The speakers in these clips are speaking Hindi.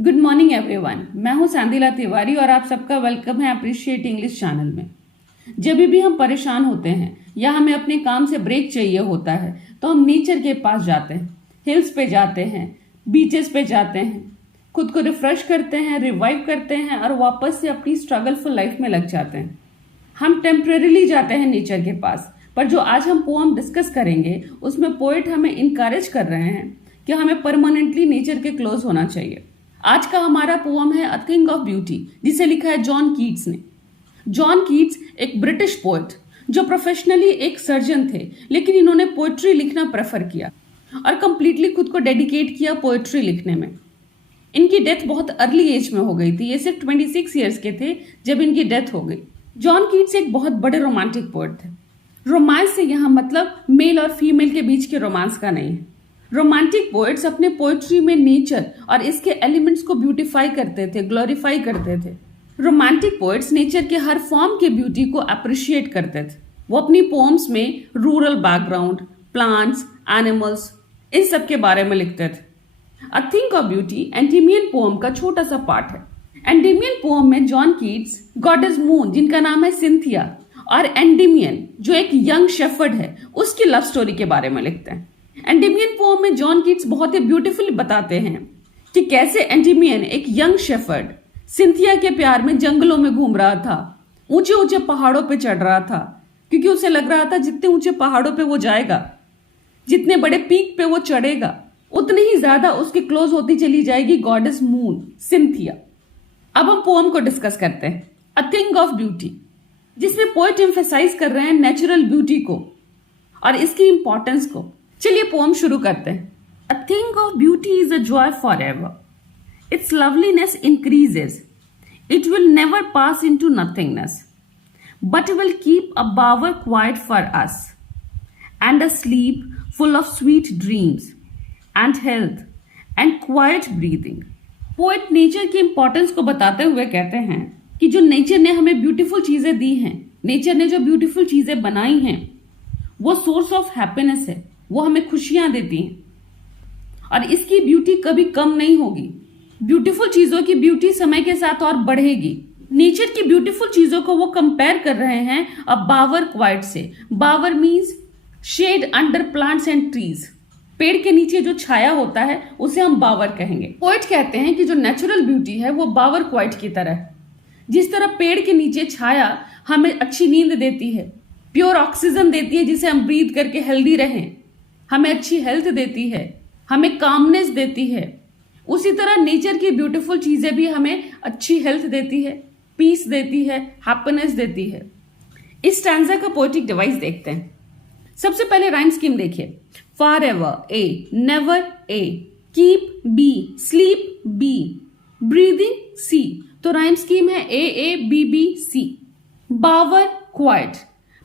Good morning everyone. मैं हूं सांदिला तिवारी और आप सबका वेलकम है अप्रिशिएट इंग्लिश चैनल में। जब भी हम परेशान होते हैं या हमें अपने काम से ब्रेक चाहिए होता है तो हम नेचर के पास जाते हैं, हिल्स पे जाते हैं, बीचेस पे जाते हैं, खुद को रिफ्रेश करते हैं, रिवाइव करते हैं और वापस से अपनी स्ट्रगलफुल लाइफ में लग जाते हैं। हम टेम्परेरीली जाते हैं नेचर के पास, पर जो आज हम पोएम डिस्कस करेंगे उसमें पोएट हमें इनकरेज कर रहे हैं कि हमें परमानेंटली नेचर के क्लोज होना चाहिए। आज का हमारा पोएम है अ थिंग ऑफ ब्यूटी, जिसे लिखा है जॉन कीट्स ने। जॉन कीट्स एक ब्रिटिश पोएट जो प्रोफेशनली एक सर्जन थे, लेकिन इन्होंने पोएट्री लिखना प्रेफर किया और कंप्लीटली खुद को डेडिकेट किया पोएट्री लिखने में। इनकी डेथ बहुत अर्ली एज में हो गई थी। ये सिर्फ 26 ईयर्स के थे जब इनकी डेथ हो गई। जॉन कीट्स एक बहुत बड़े रोमांटिक पोएट थे। रोमांस से यहाँ मतलब मेल और फीमेल के बीच के रोमांस का नहीं है। रोमांटिक पोएट्स अपने पोएट्री में नेचर और इसके एलिमेंट्स को ब्यूटीफाई करते थे, ग्लोरीफाई करते थे। रोमांटिक पोएट्स नेचर के हर फॉर्म के ब्यूटी को अप्रिशिएट करते थे। वो अपनी पोएम्स में रूरल बैकग्राउंड, प्लांट्स, एनिमल्स, इन सब के बारे में लिखते थे। A thing of beauty Endymion poem का छोटा सा पार्ट है। एंडेमियन पोएम में जॉन कीट्स गॉडेस मून, जिनका नाम है सिंथिया, और एंडेमियन जो एक यंग शेफर्ड है, उसकी लव स्टोरी के बारे में लिखते हैं। एंडेमियन पोएम में जॉन कीट्स बहुत ही ब्यूटीफुली बताते हैं कि कैसे एंडेमियन एक यंग शेफर्ड सिंथिया के प्यार में जंगलों में घूम रहा था, ऊंचे ऊंचे पहाड़ों पे चढ़ रहा था, क्योंकि उसे लग रहा था जितने ऊंचे पहाड़ों पे वो जाएगा, जितने बड़े पीक पे वो चढ़ेगा, उतने ही ज्यादा उसके क्लोज होती चली जाएगी गॉडेस मून सिंथिया। अब हम पोएम को डिस्कस करते हैं, अ थिंग ऑफ ब्यूटी, जिसमें पोएट एम्फेसाइज कर रहे हैं नेचुरल ब्यूटी को और इसकी इंपॉर्टेंस को। चलिए पोएम शुरू करते हैं। अ thing of beauty is a joy for ever. It's loveliness increases. It will never pass into nothingness, but will keep a bower quiet for us, and a sleep full of sweet dreams, and health, and quiet breathing. Poet nature की इंपॉर्टेंस को बताते हुए कहते हैं कि जो नेचर ने हमें ब्यूटीफुल चीजें दी हैं, नेचर ने जो ब्यूटीफुल चीजें बनाई हैं, वो सोर्स ऑफ हैप्पीनेस है, वो हमें खुशियां देती हैं और इसकी ब्यूटी कभी कम नहीं होगी। ब्यूटीफुल चीजों की ब्यूटी समय के साथ और बढ़ेगी। नेचर की ब्यूटीफुल चीजों को वो कंपेयर कर रहे हैं अ बावर क्वाइट से। Bower means shade under plants and trees. पेड़ के नीचे जो छाया होता है उसे हम बावर कहेंगे। पोएट कहते हैं कि जो नेचुरल ब्यूटी है वो बावर क्वाइट की तरह है। जिस तरह पेड़ के नीचे छाया हमें अच्छी नींद देती है, प्योर ऑक्सीजन देती है जिसे हम ब्रीथ करके हेल्दी रहें, हमें अच्छी हेल्थ देती है, हमें कामनेस देती है, उसी तरह नेचर की ब्यूटीफुल चीजें भी हमें अच्छी हेल्थ देती है, पीस देती है, हैप्पीनेस देती है। इस स्टैंजा का पोएटिक डिवाइस देखते हैं। सबसे पहले राइम स्कीम देखिए। For ever A, never A, keep B, sleep B, breathing C. तो राइम स्कीम है A A B B C. Bower quiet,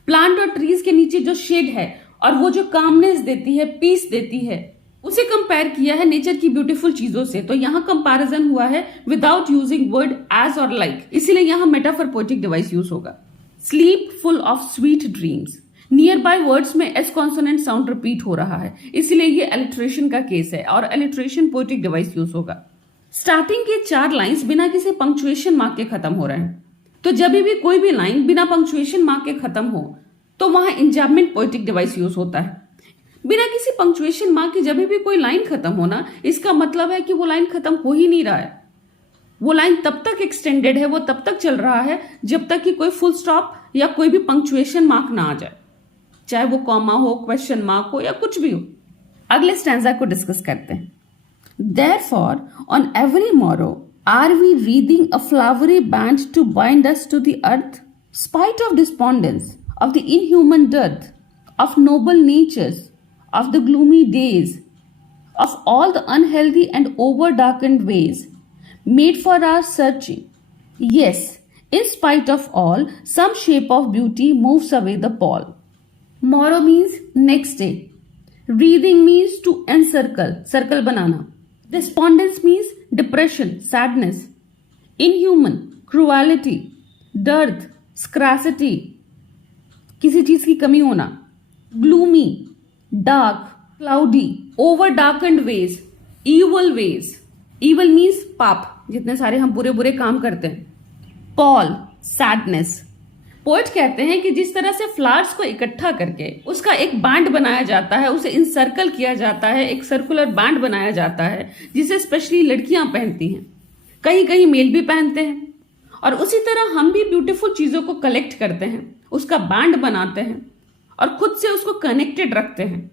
plant और ट्रीज के नीचे जो शेड है और वो जो कामनेस देती है, पीस देती है, उसे कंपेयर किया है नेचर की ब्यूटीफुल चीजों से। तो यहाँ कंपैरिजन हुआ है विदाउट यूजिंग वर्ड एज और लाइक, इसीलिए यहाँ मेटाफर पोएटिक डिवाइस यूज होगा। Sleep full of sweet dreams, near by words में एस कॉन्सोनेंट साउंड रिपीट हो रहा है, इसलिए ये एलिट्रेशन का केस है और एलिट्रेशन पोएटिक डिवाइस यूज होगा। स्टार्टिंग के 4 लाइन्स बिना किसी पंक्चुएशन मार्क के खत्म हो रहे हैं। तो जब भी कोई भी लाइन बिना पंक्चुएशन मार्क के खत्म हो तो वहां इंजैम्पमेंट पोएटिक डिवाइस यूज होता है। बिना किसी पंक्चुएशन मार्क की जब भी कोई लाइन खत्म होना, इसका मतलब है कि वो लाइन खत्म हो ही नहीं रहा है। वो लाइन तब तक एक्सटेंडेड है, वो तब तक चल रहा है जब तक कि कोई फुल स्टॉप या कोई भी पंक्चुएशन मार्क ना आ जाए, चाहे वो कॉमा हो, क्वेश्चन मार्क हो या कुछ भी हो। अगले स्टैंजा को डिस्कस करते हैं। Therefore, on every morrow are we wreathing a flowery band to bind us to the earth, spite of despondence, of the inhuman dearth, of noble natures, of the gloomy days, of all the unhealthy and over-darkened ways, made for our searching. Yes, in spite of all, some shape of beauty moves away the pall. Morrow means next day. Wreathing means to encircle, circle banana. Despondence means depression, sadness. Inhuman, cruelty, dearth, scarcity, किसी चीज की कमी होना. Gloomy, dark, cloudy, over darkened ways, evil ways. Evil means पाप, जितने सारे हम बुरे बुरे काम करते हैं। Paul, sadness. पोएट कहते हैं कि जिस तरह से फ्लावर्स को इकट्ठा करके उसका एक बैंड बनाया जाता है, उसे इंसर्कल किया जाता है, एक सर्कुलर बैंड बनाया जाता है जिसे स्पेशली लड़कियां पहनती हैं, कहीं कहीं मेल भी पहनते हैं, और उसी तरह हम भी ब्यूटीफुल चीजों को कलेक्ट करते हैं, उसका बैंड बनाते हैं और खुद से उसको कनेक्टेड रखते हैं।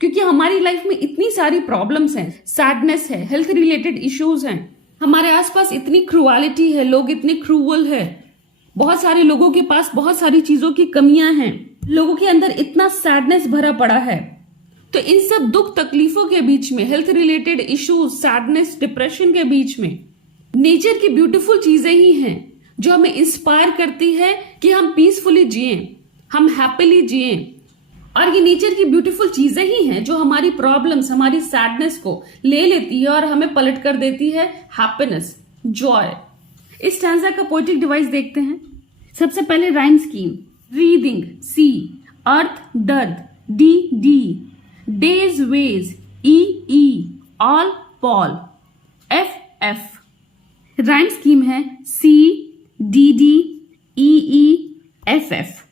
क्योंकि हमारी लाइफ में इतनी सारी प्रॉब्लम्स हैं, सैडनेस है, हेल्थ रिलेटेड इश्यूज हैं, हमारे आसपास इतनी क्रूअलिटी है, लोग इतने क्रूअल है, बहुत सारे लोगों के पास बहुत सारी चीजों की कमियां हैं, लोगों के अंदर इतना सैडनेस भरा पड़ा है। तो इन सब दुख तकलीफों के बीच में, health related issues, sadness, depression के बीच में नेचर की ब्यूटीफुल चीजें ही हैं जो हमें इंस्पायर करती है कि हम पीसफुली जिएं, हम हैप्पीली जिएं। और ये नेचर की ब्यूटीफुल चीजें ही हैं जो हमारी प्रॉब्लम्स, हमारी सैडनेस को ले लेती है और हमें पलट कर देती है हैप्पीनेस, जॉय। इस स्टैंजा का पोएटिक डिवाइस देखते हैं। सबसे पहले rhyme scheme. रीदिंग, C, earth, dearth, D, D, days, ways, E, E, all, pall, F, F. Rhyme scheme है C, D, D, E, E, F, F.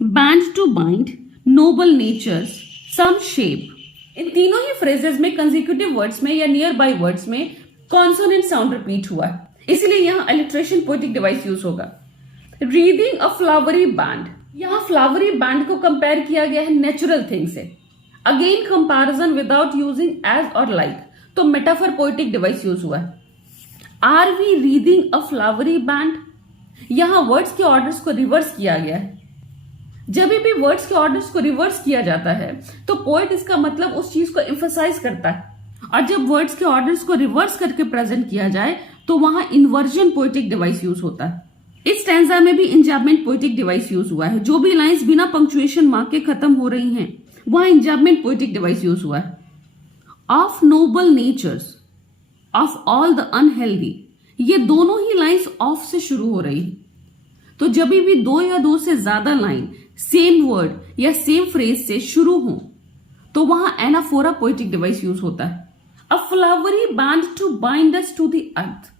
Band to bind, noble natures, some shape. इन तीनों ही फ्रेजेस में कंसेक्यूटिव वर्ड्स में या नियर बाय वर्ड्स में कॉन्सोनेंट साउंड रिपीट हुआ है, इसलिए यहां अलिट्रेशन पोएटिक डिवाइस यूज होगा। रीडिंग अ फ्लावरी बैंड, यहां फ्लावरी बैंड को कंपेयर किया गया है नेचुरल थिंग से। Again comparison without using as और लाइक, तो मेटाफर पोएटिक डिवाइस यूज हुआ है। Are we reading a flowery band, यहां वर्ड्स के ऑर्डर्स को रिवर्स किया गया है। जब भी वर्ड्स के ऑर्डर्स को रिवर्स किया जाता है तो पोएट इसका मतलब उस चीज को एम्फसाइज करता है, और जब वर्ड्स के ऑर्डर्स को रिवर्स करके प्रेजेंट किया जाए तो वहां इन्वर्जन पोएटिक डिवाइस यूज होता है। इस स्टैंजा में भी इंजैबमेंट पोएटिक डिवाइस यूज हुआ है। जो भी लाइंस बिना पंक्चुएशन मार्क के खत्म हो रही हैं वहां इंजैबमेंट पोएटिक डिवाइस यूज हुआ है। Of noble natures, of all the unhealthy, ये दोनों ही लाइंस ऑफ से शुरू हो रही है। तो जब भी दो या दो से ज्यादा लाइन सेम वर्ड या सेम फ्रेज से शुरू हो तो वहां एनाफोरा पोएटिक डिवाइस यूज होता है। A flowery band to bind us to the earth.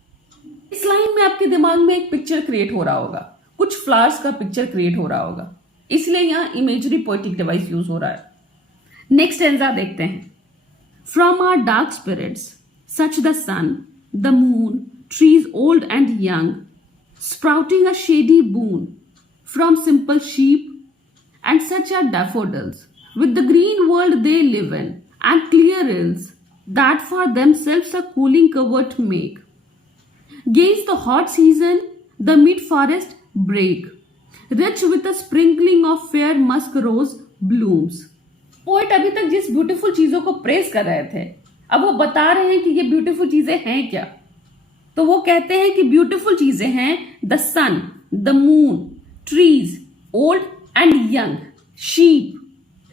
इस लाइन में आपके दिमाग में एक पिक्चर क्रिएट हो रहा होगा, कुछ फ्लावर्स का पिक्चर क्रिएट हो रहा होगा, इसलिए यहां इमेजरी पोएटिक डिवाइस यूज हो रहा है। नेक्स्ट स्टैंजा देखते हैं। From our dark spirits such the sun, the moon, trees old and young, sprouting a shady boon from simple sheep, and such are daffodils with the green world they live in, and clear rills that for themselves a cooling covert make. Gaze the hot season, the mid forest break, rich with a sprinkling of fair musk rose blooms. Poet अभी तक जिस ब्यूटीफुल चीजों को प्रेस कर रहे थे, अब वो बता रहे हैं कि ये ब्यूटीफुल चीजें हैं क्या। तो वो कहते हैं कि ब्यूटीफुल चीजें हैं the sun, the moon, trees old and young, sheep,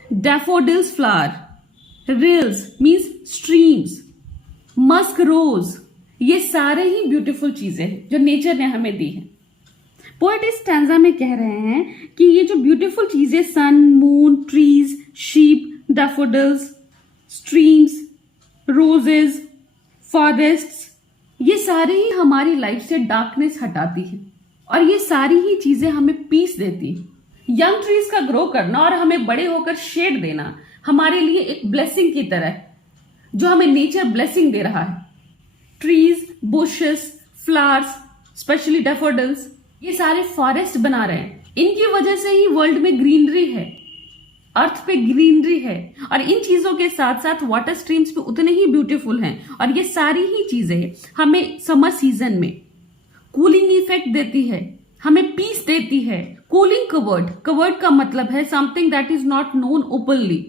daffodils flower, rills means streams, musk rose, ये सारे ही ब्यूटीफुल चीजें हैं जो नेचर ने हमें दी है। पोएट इस स्टैंजा में कह रहे हैं कि ये जो ब्यूटीफुल चीजें sun, moon, trees, sheep, daffodils, streams, roses, forests, ये सारी ही हमारी लाइफ से डार्कनेस हटाती है और ये सारी ही चीजें हमें पीस देती है। यंग ट्रीज का ग्रो करना और हमें बड़े होकर शेड देना हमारे लिए एक ब्लेसिंग की तरह है, जो हमें नेचर ब्लेसिंग दे रहा है। Trees, bushes, flowers, specially daffodils, ये सारे फॉरेस्ट बना रहे हैं। इनकी वजह से ही वर्ल्ड में ग्रीनरी है, अर्थ पे ग्रीनरी है, और इन चीजों के साथ साथ वाटर स्ट्रीम्स भी उतने ही ब्यूटीफुल हैं। और ये सारी ही चीजें हमें समर सीजन में कूलिंग इफेक्ट देती है, हमें पीस देती है। कूलिंग कवर्ड, कवर्ड का मतलब है something that is not known openly,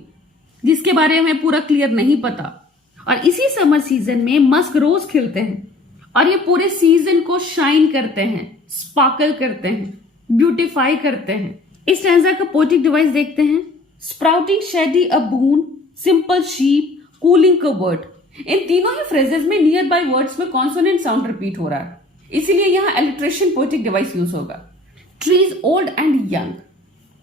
जिसके बारे में पूरा क्लियर नहीं पता। और इसी समर सीजन में मस्क रोज खिलते हैं और ये पूरे सीजन को शाइन करते हैं, स्पार्कल करते हैं, ब्यूटिफाई करते हैं। इस स्टैंजा का पोएटिक डिवाइस देखते हैं। स्प्राउटिंग शेडी अ बून, सिंपल शीप, कूलिंग कवर्ड, इन तीनों ही फ्रेजेस में नियर बाय वर्ड्स में कॉन्सोनेंट साउंड रिपीट हो रहा है, इसीलिए यहां एलिट्रेशन पोएटिक डिवाइस यूज होगा। Trees old and young,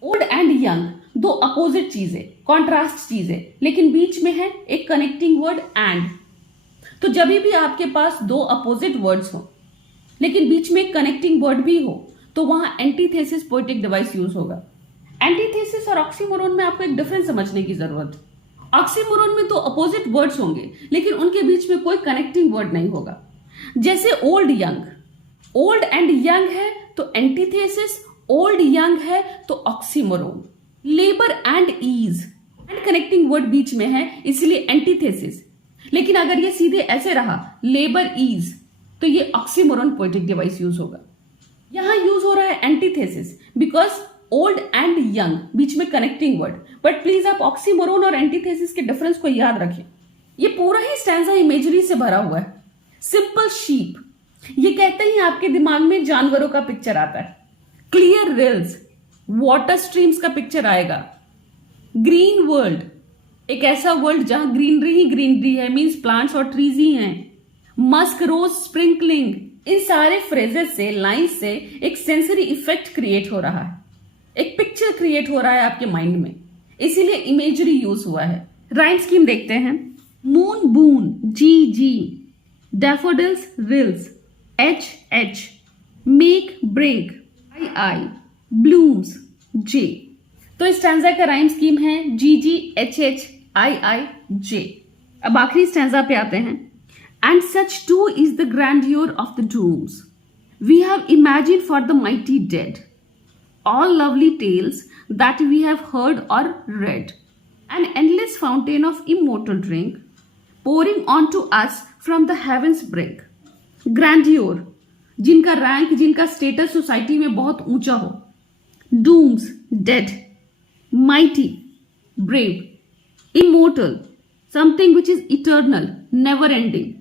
old and young दो अपोजिट चीजें, कॉन्ट्रास्ट चीजें, लेकिन बीच में है एक कनेक्टिंग वर्ड एंड। तो जब भी आपके पास दो अपोजिट वर्ड्स हो लेकिन बीच में एक कनेक्टिंग वर्ड भी हो तो वहां एंटीथेसिस पोएटिक डिवाइस यूज होगा। एंटीथेसिस और ऑक्सीमोरोन में आपको एक डिफरेंस समझने की जरूरत है। ऑक्सीमोरोन में तो अपोजिट वर्ड्स होंगे लेकिन उनके बीच में कोई कनेक्टिंग वर्ड नहीं होगा। जैसे old young, old and young है तो एंटीथेसिस, ओल्ड यंग है तो oxymoron. Labour and ease and connecting word बीच में है इसलिए एंटीथेसिस। लेकिन अगर ये सीधे ऐसे रहा लेबर ईज तो ये ऑक्सीमोरोन पोएटिक डिवाइस यूज होगा। यहां यूज हो रहा है antithesis because old and young बीच में कनेक्टिंग वर्ड। बट प्लीज आप ऑक्सीमोरोन और एंटीथेसिस के डिफरेंस को याद रखें। ये पूरा ही स्टैंजा इमेजरी से भरा हुआ है। सिंपल शीप, ये कहते ही आपके दिमाग में जानवरों का पिक्चर आता है। क्लियर रिल्स, वाटर स्ट्रीम्स का पिक्चर आएगा। ग्रीन वर्ल्ड, एक ऐसा वर्ल्ड जहां ग्रीनरी ही ग्रीनरी है, मींस प्लांट्स और ट्रीज ही हैं। मस्क रोज स्प्रिंकलिंग, इन सारे फ्रेजेस से, लाइन से एक सेंसरी इफेक्ट क्रिएट हो रहा है, एक पिक्चर क्रिएट हो रहा है आपके माइंड में, इसीलिए इमेजरी यूज हुआ है। राइम स्कीम देखते हैं। Moon boon, G G, daffodils rills, H H, make break, I I, blooms, J. तो इस स्टैंजा का राइम स्कीम है जी जी, एच एच, आई आई, जे। अब आखिरी स्टैंजा पे आते हैं। And such too is the grandeur of the dooms we have imagined for the mighty dead, all lovely tales that we have heard or read, an endless fountain of immortal drink pouring onto us from the heavens brink. Grandeur, जिनका रैंक, जिनका स्टेटस सोसाइटी में बहुत ऊंचा हो। Dooms, dead. Mighty, brave. Immortal, something which is eternal, never ending.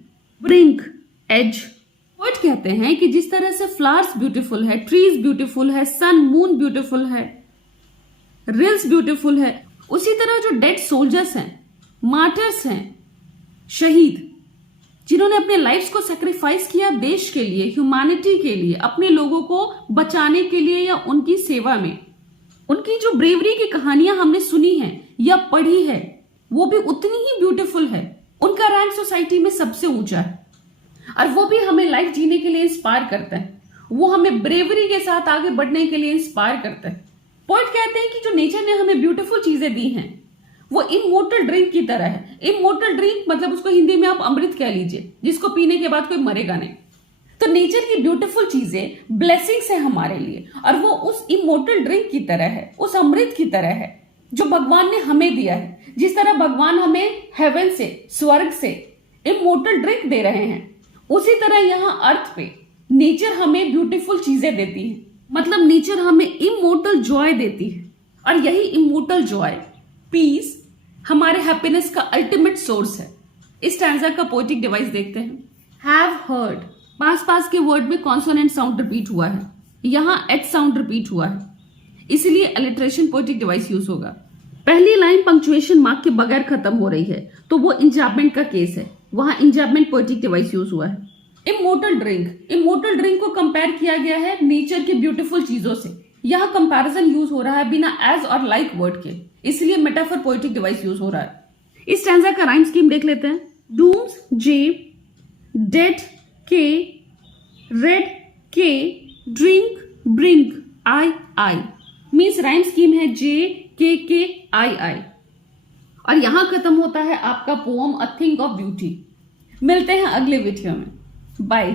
Brink, edge. Poet कहते हैं कि जिस तरह से फ्लावर्स ब्यूटीफुल है, ट्रीज ब्यूटीफुल है, सन मून ब्यूटीफुल है, रिल्स ब्यूटीफुल है, उसी तरह जो डेड सोल्जर्स हैं, मार्टर्स हैं, शहीद, जिन्होंने अपने लाइफ्स को सेक्रीफाइस किया देश के लिए, ह्यूमैनिटी के लिए, अपने लोगों को बचाने के लिए या उनकी सेवा में, उनकी जो ब्रेवरी की कहानियां हमने सुनी है या पढ़ी है वो भी उतनी ही ब्यूटीफुल है। उनका रैंक सोसाइटी में सबसे ऊंचा है और वो भी हमें लाइफ जीने के लिए इंस्पायर करता है। वो हमें ब्रेवरी के साथ आगे बढ़ने के लिए इंस्पायर करता है। पोएट कहते हैं कि जो नेचर ने हमें ब्यूटीफुल चीजें दी हैं वो इमोर्टल ड्रिंक की तरह है। इमोर्टल ड्रिंक मतलब उसको हिंदी में आप अमृत कह लीजिए, जिसको पीने के बाद कोई मरेगा नहीं। तो नेचर की ब्यूटीफुल चीजें ब्लेसिंग्स है हमारे लिए और वो उस इमोर्टल ड्रिंक की तरह है, उस अमृत की तरह है जो भगवान ने हमें दिया है। जिस तरह भगवान हमें हेवन से, स्वर्ग से इमोर्टल ड्रिंक दे रहे हैं, उसी तरह यहाँ अर्थ पे नेचर हमें ब्यूटीफुल चीजें देती है। मतलब नेचर हमें इमोर्टल जॉय देती है और यही इमोर्टल जॉय, पीस, हमारे हैप्पीनेस का अल्टीमेट सोर्स है। इस स्टैंजा का पोएटिक डिवाइस देखते हैं। हैव हर्ड, पास के वर्ड में कॉन्सोनेंट साउंड रिपीट हुआ है, यहाँ एच साउंड रिपीट हुआ है, इसलिए अलिट्रेशन पोएटिक डिवाइस यूज होगा। पहली लाइन पंक्चुएशन मार्क के बगैर खत्म हो रही है तो वो इंजैबमेंट का केस है, वहां इंजैबमेंट पोएटिक डिवाइस यूज हुआ है। इमोर्टल ड्रिंक, इमोर्टल ड्रिंक को कंपेयर किया गया है नेचर की ब्यूटीफुल चीजों से। यहाँ कंपैरिजन यूज हो रहा है बिना एज और लाइक वर्ड के, इसलिए मेटाफर पोएटिक डिवाइस यूज हो रहा है। इस स्टैंजा का राइम स्कीम देख लेते हैं। डूम्स, जे, डेड, के, रेड, के, ड्रिंक, ब्रिंक, आई आई। मीन्स राइम स्कीम है जे, के, आई आई। और यहां खत्म होता है आपका poem a thing of beauty. मिलते हैं अगले वीडियो में। बाय।